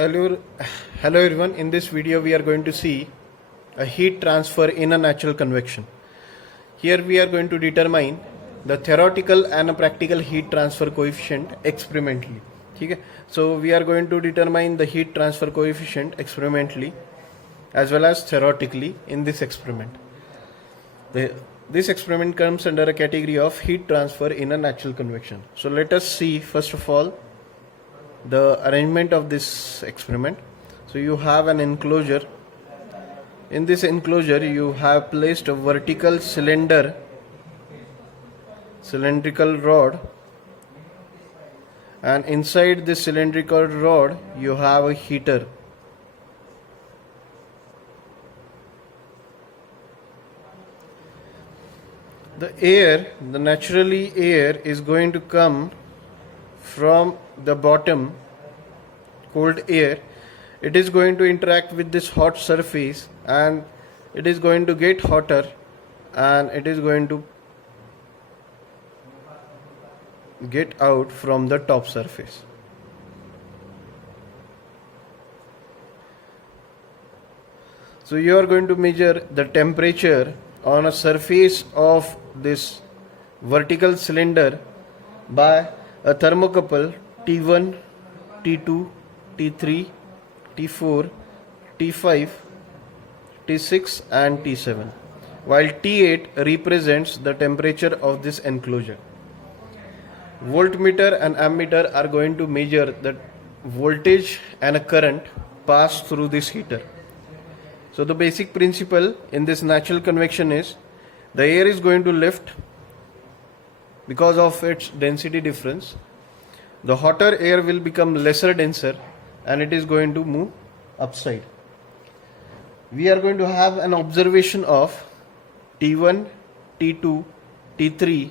Hello, hello everyone. In this video, we are going to see a heat transfer in a natural convection. Here we are going to determine the theoretical and a practical heat transfer coefficient experimentally. Okay? So we are going to determine the heat transfer coefficient experimentally as well as theoretically in this experiment. This experiment comes under a category of heat transfer in a natural convection. So let us see first of all the arrangement of this experiment. So you have an enclosure. In this enclosure you have placed a vertical cylindrical rod, and inside this cylindrical rod you have a heater. The naturally air is going to come from the bottom, cold air. It is going to interact with this hot surface and it is going to get hotter and it is going to get out from the top surface. So you are going to measure the temperature on a surface of this vertical cylinder by a thermocouple T1, T2, T3, T4, T5, T6 and T7, while T8 represents the temperature of this enclosure. Voltmeter and ammeter are going to measure the voltage and a current passed through this heater. So the basic principle in this natural convection is the air is going to lift because of its density difference. The hotter air will become lesser denser and it is going to move upside. We are going to have an observation of T1, T2, T3,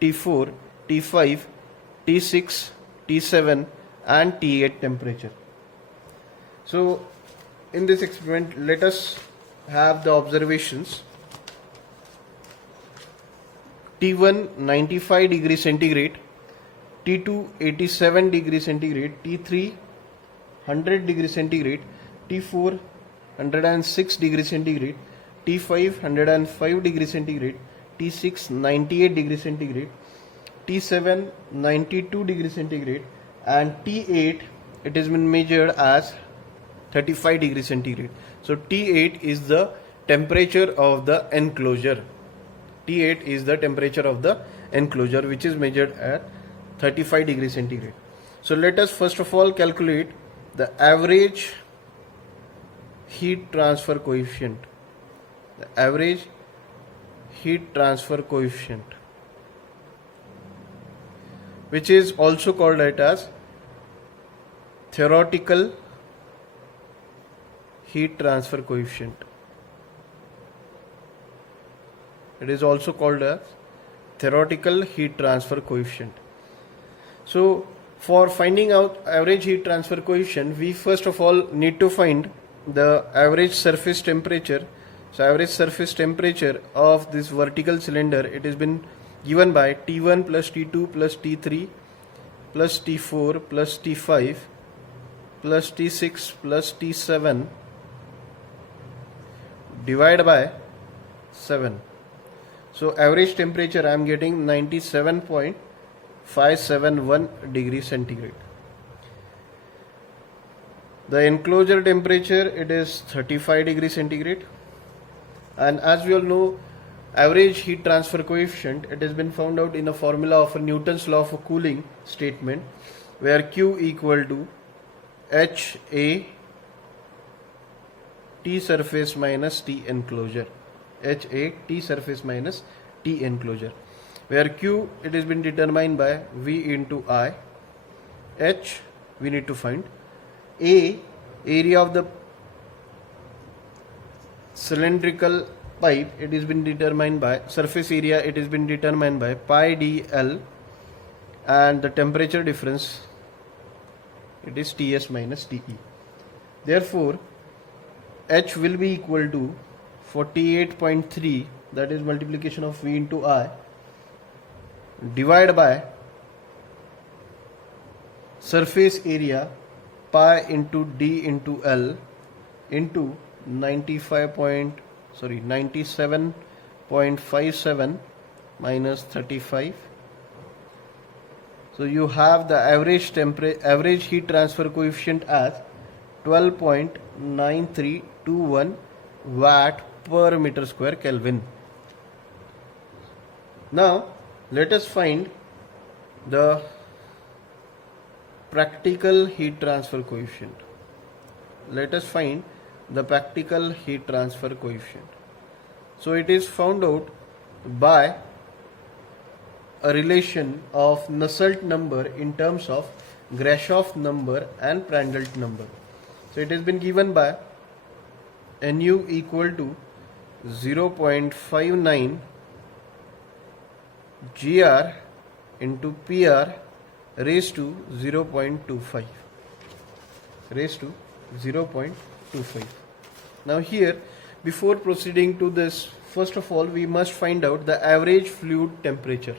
T4, T5, T6, T7 and T8 temperature. So in this experiment, let us have the observations. T1 95 degrees centigrade, T2 87 degrees centigrade, T3 100 degrees centigrade, T4 106 degrees centigrade, T5 105 degrees centigrade, T6 98 degrees centigrade, T7 92 degrees centigrade and T8 it has been measured as 35 degrees centigrade. So T8 is the temperature of the enclosure. T8 is the temperature of the enclosure which is measured at 35 degrees centigrade. So let us first of all calculate the average heat transfer coefficient. The average heat transfer coefficient, which is also called as theoretical heat transfer coefficient. It is also called as theoretical heat transfer coefficient. So for finding out average heat transfer coefficient, we first of all need to find the average surface temperature. So average surface temperature of this vertical cylinder, it has been given by T1 plus T2 plus T3 plus T4 plus T5 plus T6 plus T7 divided by 7. So average temperature I am getting 97.571 degrees centigrade. The enclosure temperature it is 35 degrees centigrade, and as we all know, average heat transfer coefficient it has been found out in a formula of a Newton's law of cooling statement, where Q equal to HA T surface minus T enclosure. HA T surface minus T enclosure, where Q it has been determined by V into I. H we need to find. A, area of the cylindrical pipe, it has been determined by surface area, it has been determined by pi dl, and the temperature difference it is Ts minus Te. Therefore H will be equal to 48.3, that is multiplication of V into I, divided by surface area pi into d into L into 97.57 minus 35. So you have the average heat transfer coefficient as 12.9321 watt per meter square Kelvin. Now let us find the practical heat transfer coefficient. Let us find the practical heat transfer coefficient. So it is found out by a relation of Nusselt number in terms of Grashof number and Prandtl number. So it has been given by Nu equal to 0.59 gr into pr raised to 0.25 raised to 0.25. Now here, before proceeding to this, first of all we must find out the average fluid temperature.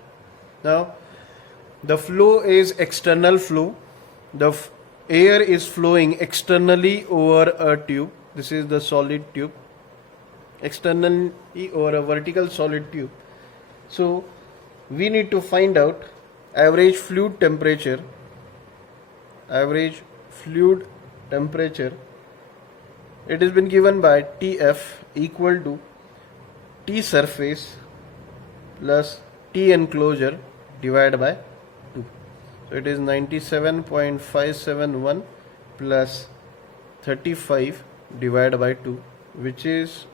Now the flow is external flow. The air is flowing externally over a tube. This is the solid tube, externally over a vertical solid tube. So we need to find out average fluid temperature. Average fluid temperature, it has been given by Tf equal to T surface plus T enclosure divided by 2. So it is 97.571 plus 35 divided by 2, which is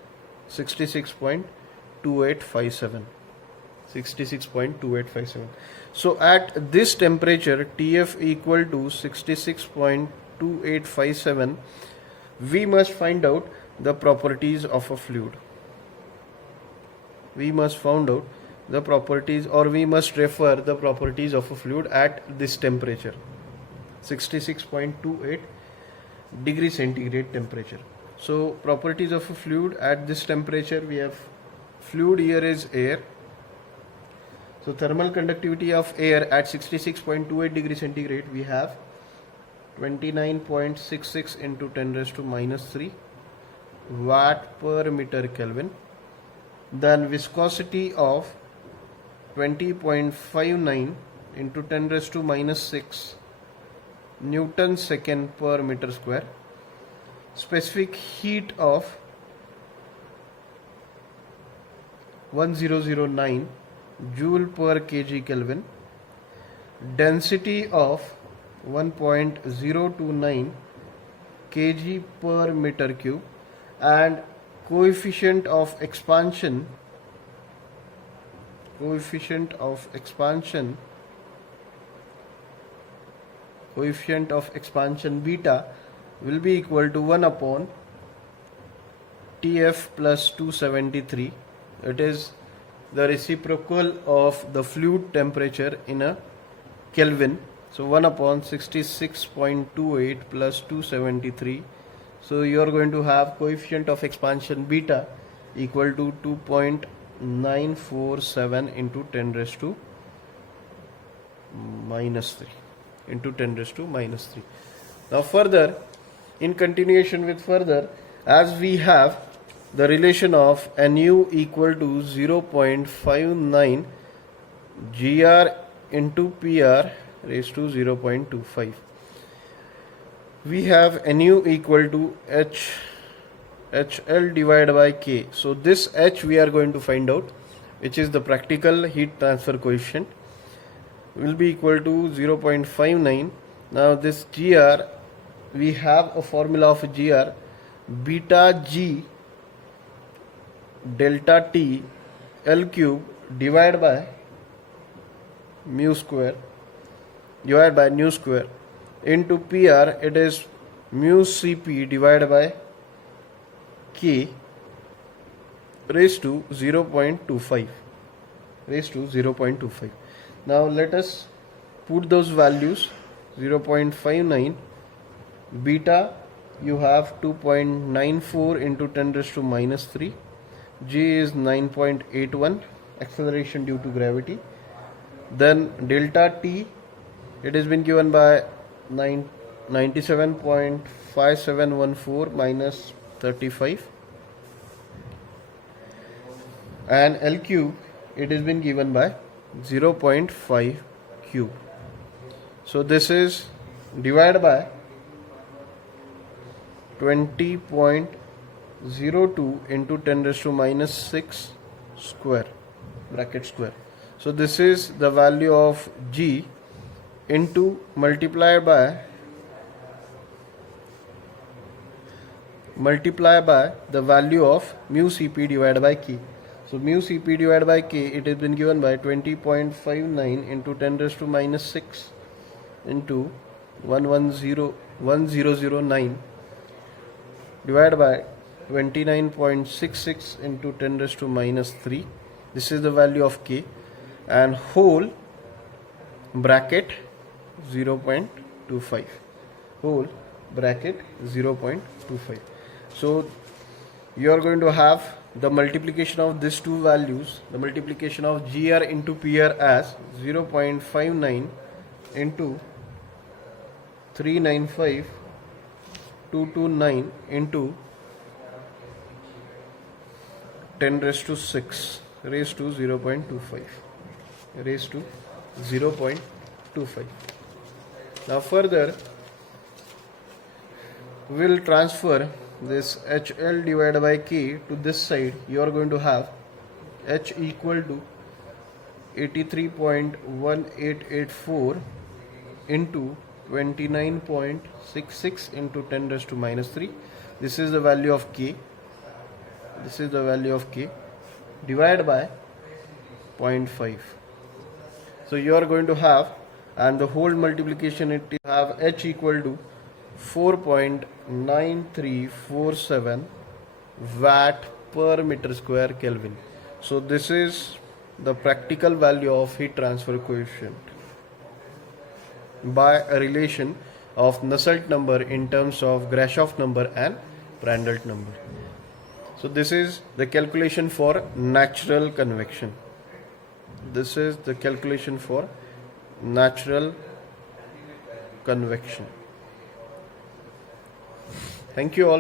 66.2857. 66.2857. So at this temperature Tf equal to 66.2857, we must find out the properties of a fluid. We must find out the properties, or we must refer the properties of a fluid at this temperature, 66.28 degree centigrade temperature. So properties of a fluid at this temperature, we have fluid here is air. So thermal conductivity of air at 66.28 degree centigrade, we have 29.66 into 10 raised to minus 3 watt per meter Kelvin. Then viscosity of 20.59 into 10 raised to minus 6 Newton second per meter square. Specific heat of 1009 joule per kg Kelvin. Density of 1.029 kg per meter cube, and coefficient of expansion beta will be equal to 1 upon Tf plus 273. It is the reciprocal of the fluid temperature in a Kelvin. So 1 upon 66.28 plus 273. So you are going to have coefficient of expansion beta equal to 2.947 into 10 raised to minus 3 into 10 raised to minus 3. Now further, in continuation with further, as we have the relation of Nu equal to 0.59 gr into pr raised to 0.25. We have Nu equal to HL divided by K. So this H we are going to find out, which is the practical heat transfer coefficient, will be equal to 0.59. Now this gr, we have a formula of gr, beta G delta T L cube divided by mu square into PR, it is mu Cp divided by K raised to 0.25 Now let us put those values. 0.59 beta, you have 2.94 into 10 raised to minus 3. G is 9.81, acceleration due to gravity. Then delta T, it has been given by 97.5714 minus 35, and L cube, it has been given by 0.5 cube. So this is divided by 20.02 into 10 raised to minus 6 square, bracket square. So this is the value of G into multiplied by the value of mu Cp divided by K. So mu Cp divided by K, it has been given by 20.59 into 10 raised to minus 6 into 1009 divided by 29.66 into 10 raised to minus 3. This is the value of K, and whole bracket 0.25, whole bracket 0.25. So you are going to have the multiplication of these two values, the multiplication of GR into PR as 0.59 into 395,229 into 10 raised to 6 raised to 0.25 raised to 0.25. Now further we will transfer this HL divided by K to this side. You are going to have H equal to 83.1884 into 29.66 into 10 raised to minus 3. This is the value of K. This is the value of K divided by 0.5. So you are going to have, and the whole multiplication, it will have H equal to 4.9347 watt per meter square Kelvin. So this is the practical value of heat transfer coefficient by a relation of Nusselt number in terms of Grashof number and Prandtl number. So this is the calculation for natural convection. This is the calculation for natural convection. Thank you all.